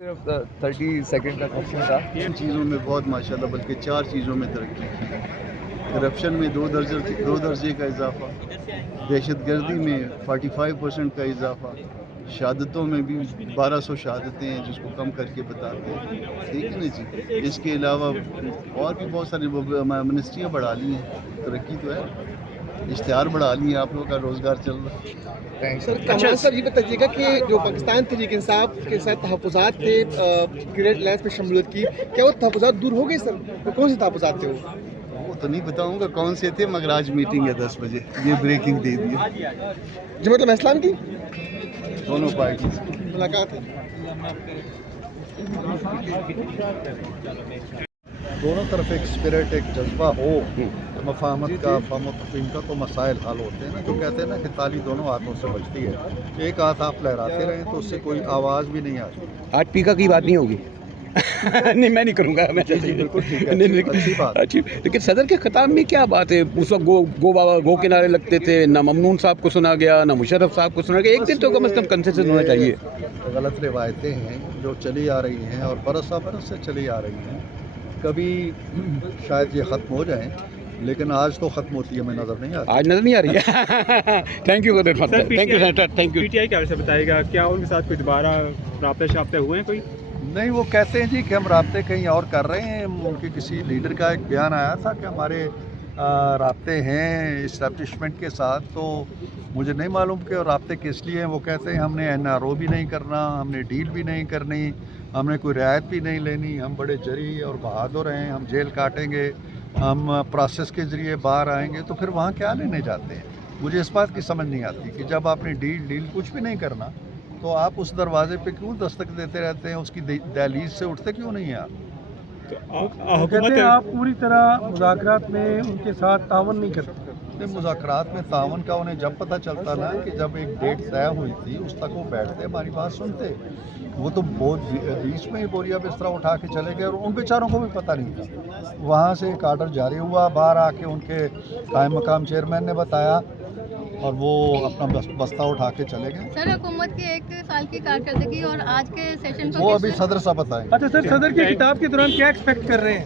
صرف 30 سیکنڈ کا کوشچن تھا. ان چیزوں میں بہت ماشاءاللہ بلکہ 4 چیزوں میں ترقی کی. کرپشن میں 2 درجے کا اضافہ، دہشت گردی میں 45% کا اضافہ، شہادتوں میں بھی 1200 شہادتیں ہیں جس کو کم کر کے بتاتے ہیں. ٹھیک ہے نا جی. اس کے علاوہ اور بھی بہت ساری منسٹریاں بڑھا لی ہیں. ترقی تو ہے، اشتہار بڑھا لی ہیں، آپ لوگوں کا روزگار چل رہا ہے. سر کمال صاحب یہ بتائیے گا کہ جو پاکستان تحریک انصاف کے ساتھ تحفظات تھے گریٹ لائنس میں شمولیت کی، کیا وہ تحفظات دور ہو گئے سر؟ وہ کون سے تحفظات تھے وہ تو نہیں بتاؤں گا کون سے تھے، مگر آج میٹنگ ہے 10 بجے، یہ بریکنگ دے دی. جماعت اسلام کی دونوں پارٹی سے ملاقات ہے. دونوں طرف ایک اسپرٹ، ایک جذبہ ہو مفاہمت کا، فہم و تفہیم کا، تو مسائل حل ہوتے ہیں نا. جو کہتے ہیں نا کہ تالی دونوں ہاتھوں سے بجتی ہے، ایک ہاتھ آپ لہراتے رہیں تو اس سے کوئی آواز بھی نہیں آتی. آج پیکا کی بات نہیں ہوگی. نہیں میں نہیں کروں گا. جی بالکل ٹھیک ہے، اچھی بات. اچھی، لیکن صدر کے خطاب میں کیا بات ہے؟ اس وقت گو کے نعرے لگتے تھے، نہ ممنون صاحب کو سنا گیا، نہ مشرف صاحب کو سنا گیا. ایک دن تو کم از کم کنسنسس ہونا چاہیے. غلط روایتیں ہیں جو چلی آ رہی ہیں اور برسا برس سے چلی آ رہی ہیں. کبھی شاید یہ ختم ہو جائیں، لیکن آج تو ختم ہوتی ہے ہمیں نظر نہیں آتی. آج نظر نہیں آ رہی ہے. Thank you senator, thank you. P T I کیا بتائے گا؟ کیا ان کے ساتھ کچھ دوبارہ رابطے ہوئے ہیں کوئی؟ نہیں، وہ کہتے ہیں جی کہ ہم رابطے کہیں اور کر رہے ہیں. ان کے کسی لیڈر کا ایک بیان آیا تھا کہ ہمارے رابطے ہیں اسٹیبلشمنٹ کے ساتھ، تو مجھے نہیں معلوم کہ رابطے کس لیے ہیں. وہ کہتے ہیں ہم نے NRO بھی نہیں کرنا، ہم نے ڈیل بھی نہیں کرنی، ہم نے کوئی رعایت بھی نہیں لینی، ہم بڑے جری اور بہادر ہیں، ہم جیل کاٹیں گے، ہم پروسیس کے ذریعے باہر آئیں گے. تو پھر وہاں کیا لینے جاتے ہیں؟ مجھے اس بات کی سمجھ نہیں آتی کہ جب آپ نے ڈیل کچھ بھی نہیں کرنا تو آپ اس دروازے پہ کیوں دستک دیتے رہتے ہیں؟ اس کی دہلیز سے اٹھتے کیوں نہیں ہیں آپ؟ حکومت آپ پوری طرح مذاکرات میں ان کے ساتھ تعاون نہیں کرتے. مذاکرات میں تعاون کا انہیں جب پتہ چلتا نا کہ جب ایک ڈیٹ طے ہوئی تھی اس تک وہ بیٹھتے، ہماری بات سنتے. وہ تو بہت بیچ میں ہی بوریا بستر اٹھا کے چلے گئے اور ان بیچاروں کو بھی پتہ نہیں تھا. وہاں سے ایک آرڈر جاری ہوا، باہر آ کے ان کے قائم مقام چیئرمین نے بتایا اور وہ اپنا بستہ اٹھا کے چلے گئے. سر حکومت کی 1 سال کی کارکردگی اور آج کے سیشن کو وہ ابھی صدر صاحب بتائیں. اچھا سر، صدر کے خطاب کے دوران کیا ایکسپیکٹ کر رہے ہیں؟